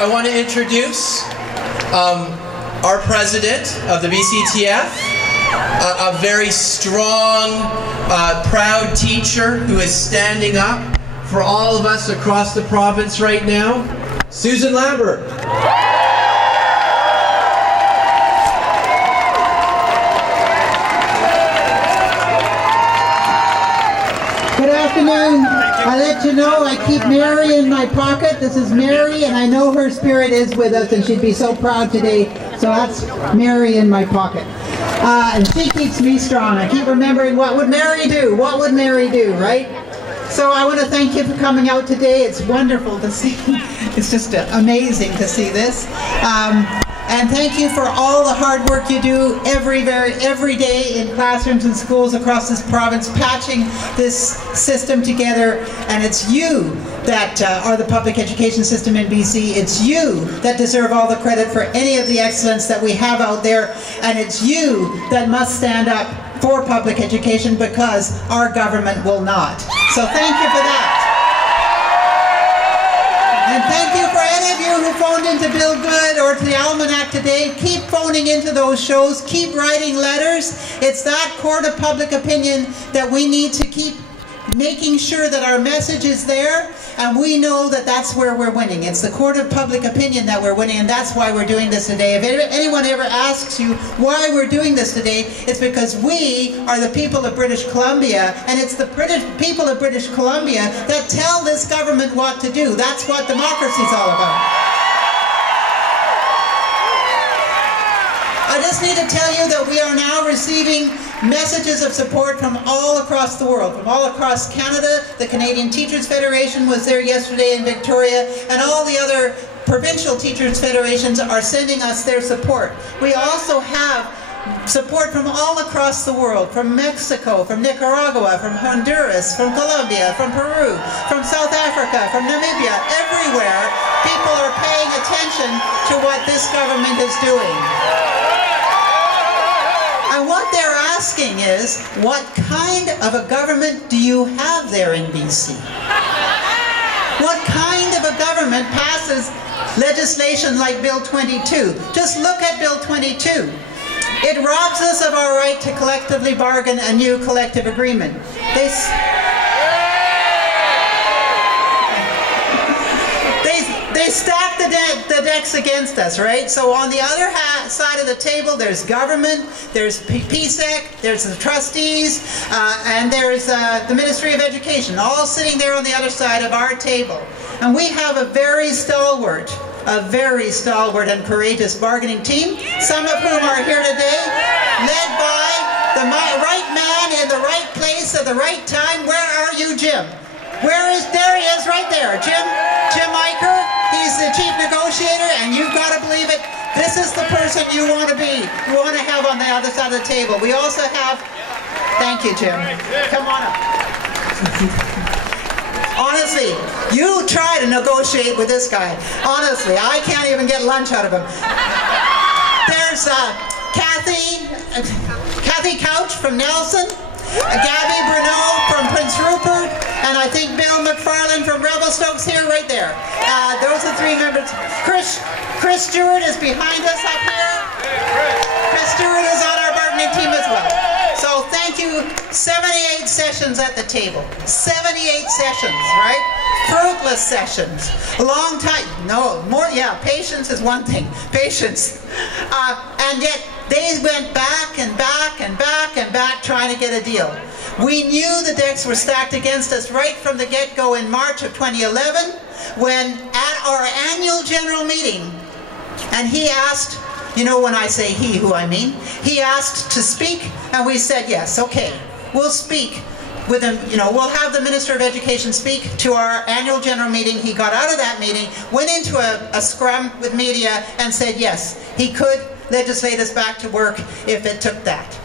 I want to introduce our president of the BCTF, a very strong, proud teacher who is standing up for all of us across the province right now, Susan Lambert. Good afternoon. I let you know I keep Mary in my pocket. This is Mary, and I know her spirit is with us, and she'd be so proud today. So that's Mary in my pocket. And she keeps me strong. I keep remembering, what would Mary do? What would Mary do, right? So I want to thank you for coming out today. It's wonderful to see. It's just amazing to see this. And thank you for all the hard work you do every day in classrooms and schools across this province, patching this system together. And it's you that are the public education system in BC. It's you that deserve all the credit for any of the excellence that we have out there. And it's you that must stand up for public education, because our government will not. So thank you for that. And thank you for any of you who phoned into Bill Good or to the Almanac today. Keep phoning into those shows. Keep writing letters. It's that court of public opinion that we need to keep making sure that our message is there, and we know that that's where we're winning. It's the court of public opinion that we're winning, and that's why we're doing this today. If anyone ever asks you why we're doing this today, it's because we are the people of British Columbia, and it's the people of British Columbia that tell this government what to do. That's what democracy is all about. I just need to tell you that we are now receiving messages of support from all across the world, from all across Canada. The Canadian Teachers Federation was there yesterday in Victoria, and all the other provincial teachers federations are sending us their support. We also have support from all across the world, from Mexico, from Nicaragua, from Honduras, from Colombia, from Peru, from South Africa, from Namibia. Everywhere, people are paying attention to what this government is doing. And what they're asking is, what kind of a government do you have there in BC? What kind of a government passes legislation like Bill 22? Just look at Bill 22. It robs us of our right to collectively bargain a new collective agreement. They stack the decks against us, right? So on the other side of the table, there's government, there's PSEC, there's the trustees, and there's the Ministry of Education, all sitting there on the other side of our table. And we have a very stalwart and courageous bargaining team, some of whom are here today, led by the right man in the right place at the right time. Where are you, Jim? There he is, right there. Jim Eicher, he's the chief negotiator, and you've got to believe it, this is the person you want to have on the other side of the table. We also have, thank you, Jim. Come on up. Honestly, you try to negotiate with this guy. Honestly, I can't even get lunch out of him. There's Kathy Couch from Nelson, Gabby Bruneau from Prince Rupert, and I think Bill McFarland from Revelstoke's here, right there. Those are three members. Chris Stewart is behind us up here. Chris Stewart is on our bargaining team as well. So thank you. 78 sessions at the table. 78 sessions, right? Fruitless sessions. A long time. No, more, yeah, patience is one thing. Patience. And yet they went back and back and back and back trying to get a deal. We knew the decks were stacked against us right from the get-go in March of 2011, when at our annual general meeting, and he asked, you know when I say he, who I mean, he asked to speak, and we said yes, okay, we'll speak with him, you know, we'll have the Minister of Education speak to our annual general meeting. He got out of that meeting, went into a scrum with media, and said yes, he could legislate us back to work if it took that.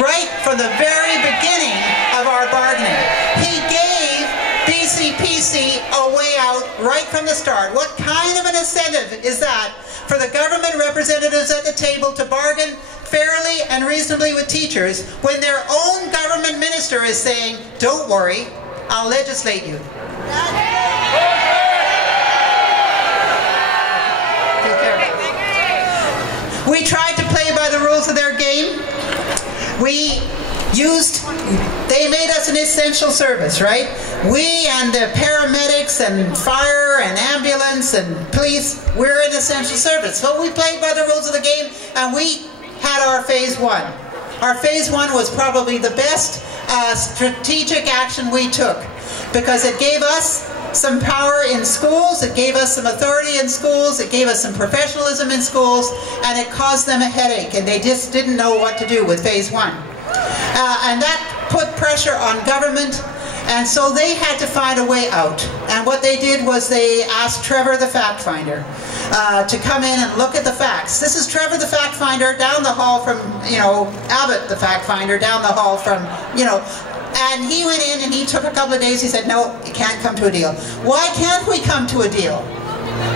Right from the very beginning of our bargaining, he gave BCPC a way out right from the start. What kind of an incentive is that for the government representatives at the table to bargain fairly and reasonably with teachers when their own government minister is saying, don't worry, I'll legislate you. We tried to play by the rules of their game. They made us an essential service, right? We and the paramedics and fire and ambulance and police, we're an essential service. So we played by the rules of the game, and we had our phase one. Our phase one was probably the best strategic action we took, because it gave us some power in schools, it gave us some authority in schools, it gave us some professionalism in schools, and it caused them a headache, and they just didn't know what to do with phase one. And that put pressure on government, and so they had to find a way out. And what they did was they asked Trevor the fact finder to come in and look at the facts. This is Trevor the fact finder down the hall from, Abbott the fact finder down the hall from, and he went in and he took a couple of days. He said, no, you can't come to a deal. Why can't we come to a deal?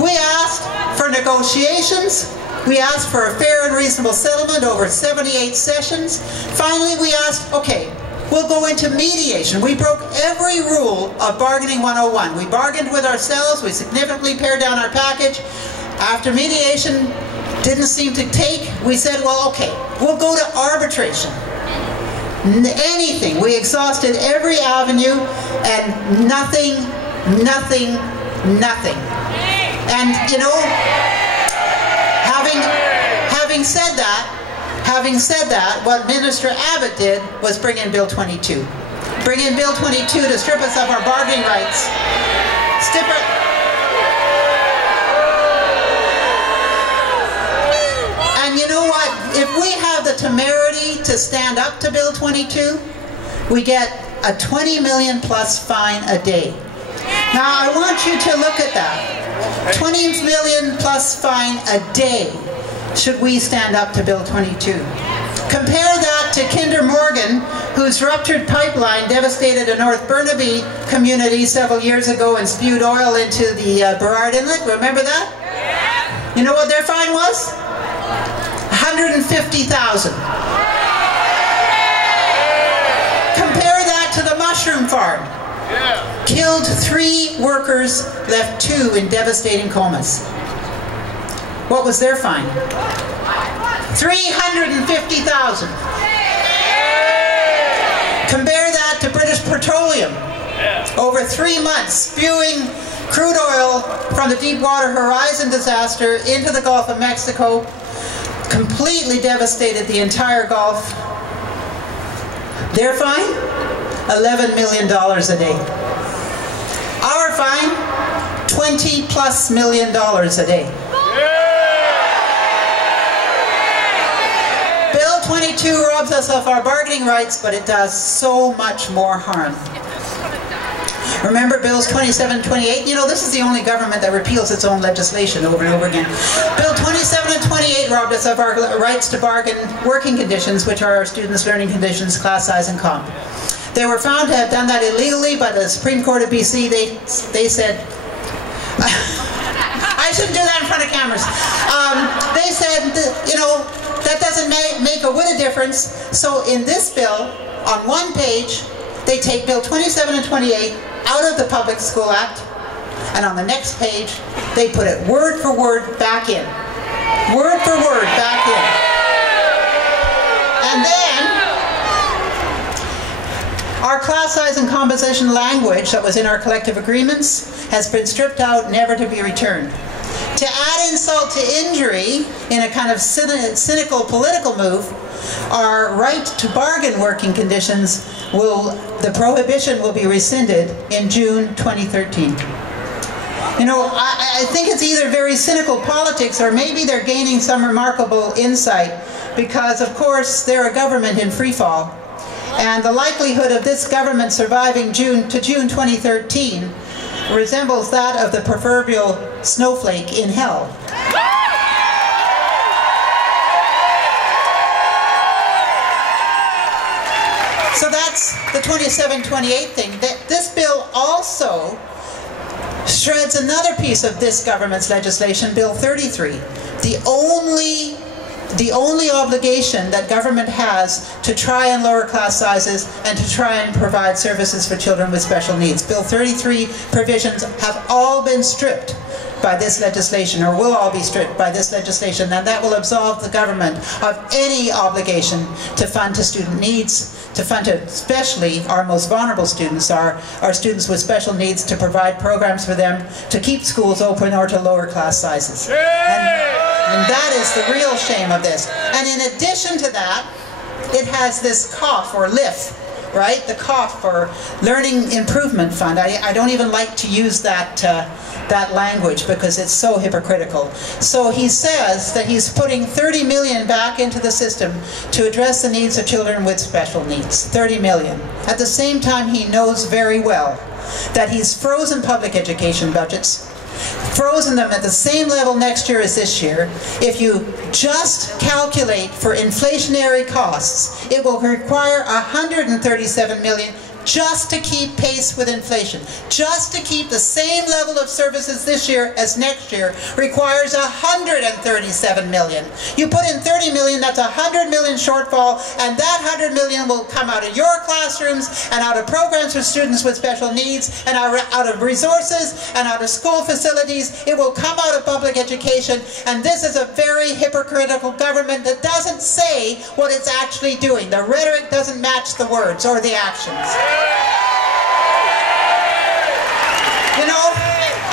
We asked for negotiations. We asked for a fair and reasonable settlement over 78 sessions. Finally, we asked, okay, we'll go into mediation. We broke every rule of Bargaining 101. We bargained with ourselves. We significantly pared down our package. After mediation didn't seem to take, we said, well, okay, we'll go to arbitration. Anything. We exhausted every avenue, and nothing. And, having said that, what Minister Abbott did was bring in Bill 22. Bring in Bill 22 to strip us of our bargaining rights. And you know what? If we have the temerity to stand up to Bill 22, we get a 20 million plus fine a day. Now I want you to look at that. 20 million plus fine a day, should we stand up to Bill 22. Compare that to Kinder Morgan, whose ruptured pipeline devastated a North Burnaby community several years ago and spewed oil into the Burrard Inlet. Remember that? You know what their fine was? $150,000. Compare that to the mushroom farm. Killed 3 workers, left 2 in devastating comas. What was their fine? $350,000. Compare that to British Petroleum. Over 3 months, spewing crude oil from the Deepwater Horizon disaster into the Gulf of Mexico, completely devastated the entire Gulf. Their fine? $11 million a day. Our fine? $20+ million a day. Bill 22 robs us of our bargaining rights, but it does so much more harm. Remember Bills 27 and 28? This is the only government that repeals its own legislation over and over again. Bill 27 and 28 robbed us of our rights to bargain working conditions, which are our students' learning conditions, class size, and comp. They were found to have done that illegally by the Supreme Court of BC. They said, I shouldn't do that in front of cameras. They said, that doesn't make a whit of difference. So in this bill, on one page, they take Bill 27 and 28 out of the Public School Act, and on the next page, they put it word for word back in. Word for word back in. And then, our class size and composition language that was in our collective agreements has been stripped out, never to be returned. To add insult to injury, in a kind of cynical political move, our right to bargain working conditions the prohibition will be rescinded in June 2013. I think it's either very cynical politics, or maybe they're gaining some remarkable insight, because of course they're a government in free fall. And the likelihood of this government surviving June 2013 resembles that of the proverbial snowflake in hell. So that's the 27-28 thing. This bill also shreds another piece of this government's legislation, Bill 33. The only obligation that government has to try and lower class sizes and to try and provide services for children with special needs. Bill 33 provisions have all been stripped. by this legislation, or will all be stripped by this legislation, and that will absolve the government of any obligation to fund to student needs, to fund to especially our most vulnerable students, our students with special needs, to provide programs for them, to keep schools open, or to lower class sizes. And that is the real shame of this. And in addition to that, it has this COF, or LIF, right? The COF, or Learning Improvement Fund. I don't even like to use that language because it's so hypocritical. So he says that he's putting 30 million back into the system to address the needs of children with special needs. 30 million. At the same time, he knows very well that he's frozen public education budgets, frozen them at the same level next year as this year. If you just calculate for inflationary costs, it will require 137 million just to keep pace with inflation. Just to keep the same level of services this year as next year requires 137 million. You put in 30 million, that's 100 million shortfall, and that 100 million will come out of your classrooms and out of programs for students with special needs and out of resources and out of school facilities. It will come out of public education, and this is a very hypocritical government that doesn't say what it's actually doing. The rhetoric doesn't match the words or the actions. You know,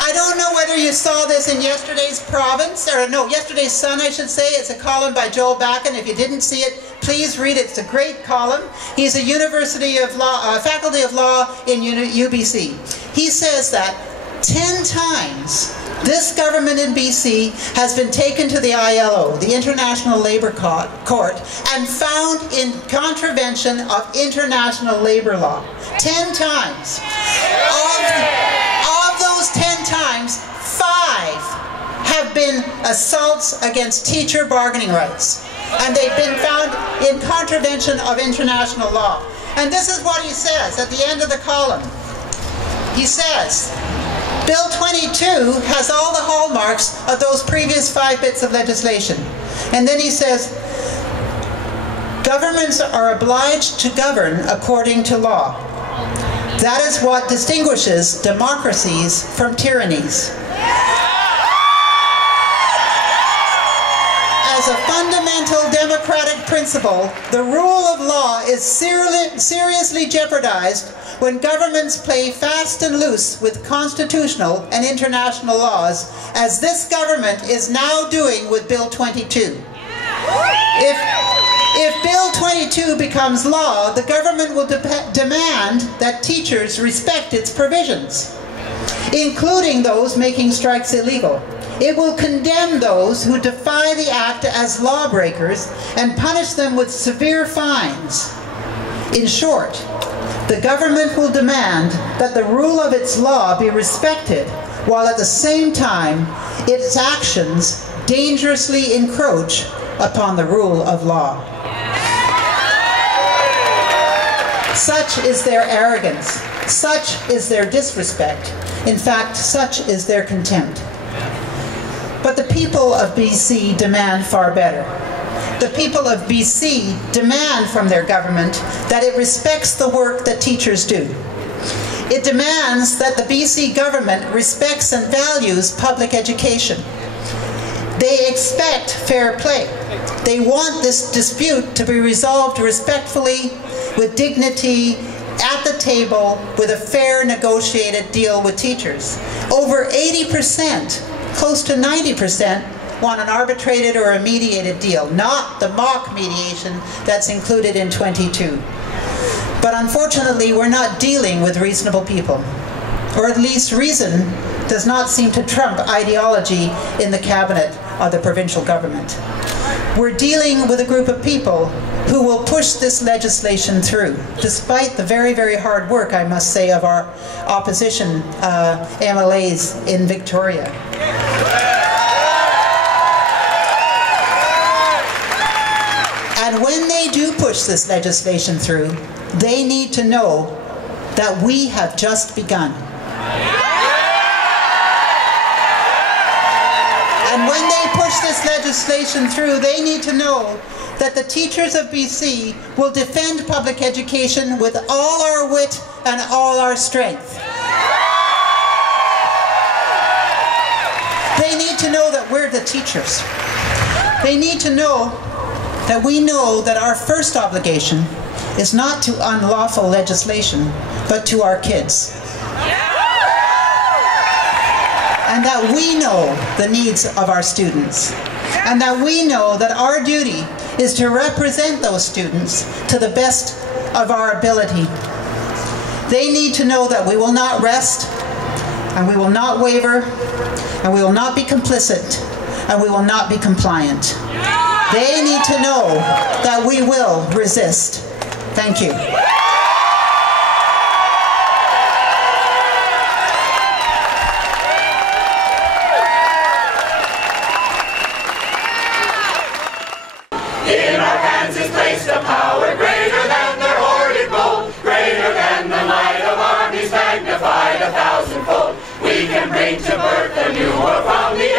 I don't know whether you saw this in yesterday's Province, or no, yesterday's Sun, I should say. It's a column by Joel Backen. If you didn't see it, please read it. It's a great column. He's a University of Law, Faculty of Law in UBC. He says that 10 times this government in BC has been taken to the ILO, the International Labour Court, and found in contravention of international labour law. 10 times. Of those 10 times, 5 have been assaults against teacher bargaining rights. And they've been found in contravention of international law. And this is what he says at the end of the column. He says, Bill 22 has all the hallmarks of those previous 5 bits of legislation. And then he says, governments are obliged to govern according to law. That is what distinguishes democracies from tyrannies. As a fundamental democratic principle, the rule of law is seriously jeopardized when governments play fast and loose with constitutional and international laws, as this government is now doing with Bill 22. If Bill 22 becomes law, the government will demand that teachers respect its provisions, including those making strikes illegal. It will condemn those who defy the act as lawbreakers and punish them with severe fines. In short, the government will demand that the rule of its law be respected, while at the same time its actions dangerously encroach upon the rule of law. Such is their arrogance. Such is their disrespect. In fact, such is their contempt. But the people of BC demand far better. The people of BC demand from their government that it respects the work that teachers do. It demands that the BC government respects and values public education. They expect fair play. They want this dispute to be resolved respectfully, with dignity, at the table, with a fair negotiated deal with teachers. Over 80%, close to 90%, want an arbitrated or a mediated deal, not the mock mediation that's included in 22. But unfortunately, we're not dealing with reasonable people. Or at least reason does not seem to trump ideology in the cabinet of the provincial government. We're dealing with a group of people who will push this legislation through, despite the very, very hard work, I must say, of our opposition MLAs in Victoria. And when they do push this legislation through, they need to know that we have just begun. And when they push this legislation through, they need to know that the teachers of BC will defend public education with all our wit and all our strength. to know that we're the teachers. They need to know that we know that our first obligation is not to unlawful legislation, but to our kids. And that we know the needs of our students. And that we know that our duty is to represent those students to the best of our ability. They need to know that we will not rest, and we will not waver, and we will not be complicit, and we will not be compliant. They need to know that we will resist. Thank you. In our hands is placed a power greater than their hoarded gold, greater than the might of armies magnified 1,000-fold. We can bring to birth a new world from the